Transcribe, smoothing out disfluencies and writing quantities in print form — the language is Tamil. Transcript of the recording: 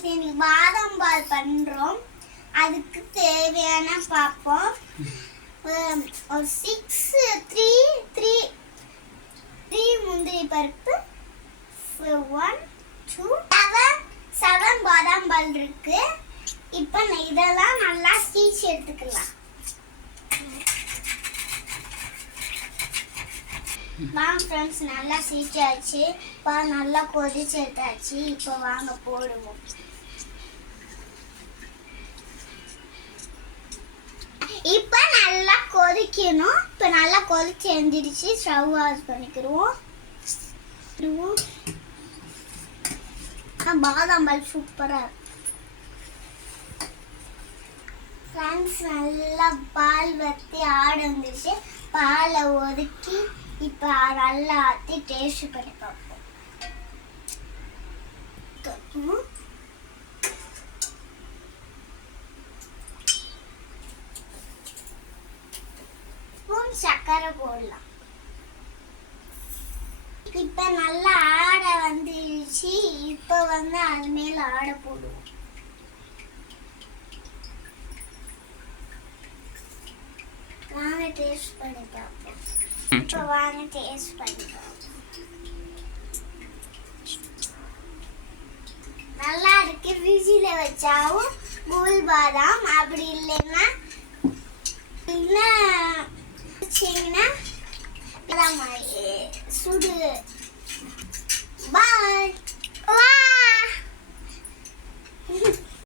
ஃப்ரெண்ட்ஸ் இன்னைக்கு பாதாம் பால் பண்ணுறோம். அதுக்கு தேவையான பார்ப்போம். ஒரு 3 முந்திரி பருப்பு, 1 2 7 பாதாம் பால் இருக்கு. இப்போ இதெல்லாம் நல்லா சீச்சு எடுத்துக்கலாம். வாங்க ஃப்ரெண்ட்ஸ், நல்லா சீச்சாச்சு. இப்போ நல்லா கொதிச்சு எடுத்தாச்சு. இப்போ வாங்க போடுவோம். இப்போ நல்லா கொதிக்கணும். இப்போ நல்லா கொதிச்சு எழுந்திரிச்சு ஸ்டவ் ஆஃப் பண்ணிக்கிடுவோம். பாதாம் பால் சூப்பராக இருக்கும் ஃப்ரெண்ட்ஸ். நல்லா பால் வற்றி ஆடு வந்துச்சு. பாலை ஒதுக்கி இப்போ நல்லா ஆற்றி டேஸ்ட் பண்ணி பார்ப்போம். சக்கரை போடலாம். இப்ப நல்லா ஆடை வந்துருச்சு. இப்ப அது மேல ஆடை போடுவோம். வாங்க டேஸ்ட் பண்ணி பார்ப்போம். இப்ப வாங்க டேஸ்ட் பண்ணி பார்ப்போம். நல்லா இருக்கு. ஃப்ரிட்ஜில் வச்சாவும் கூல் பாதாம், அப்படி இல்லைன்னா சுடு. பாய்.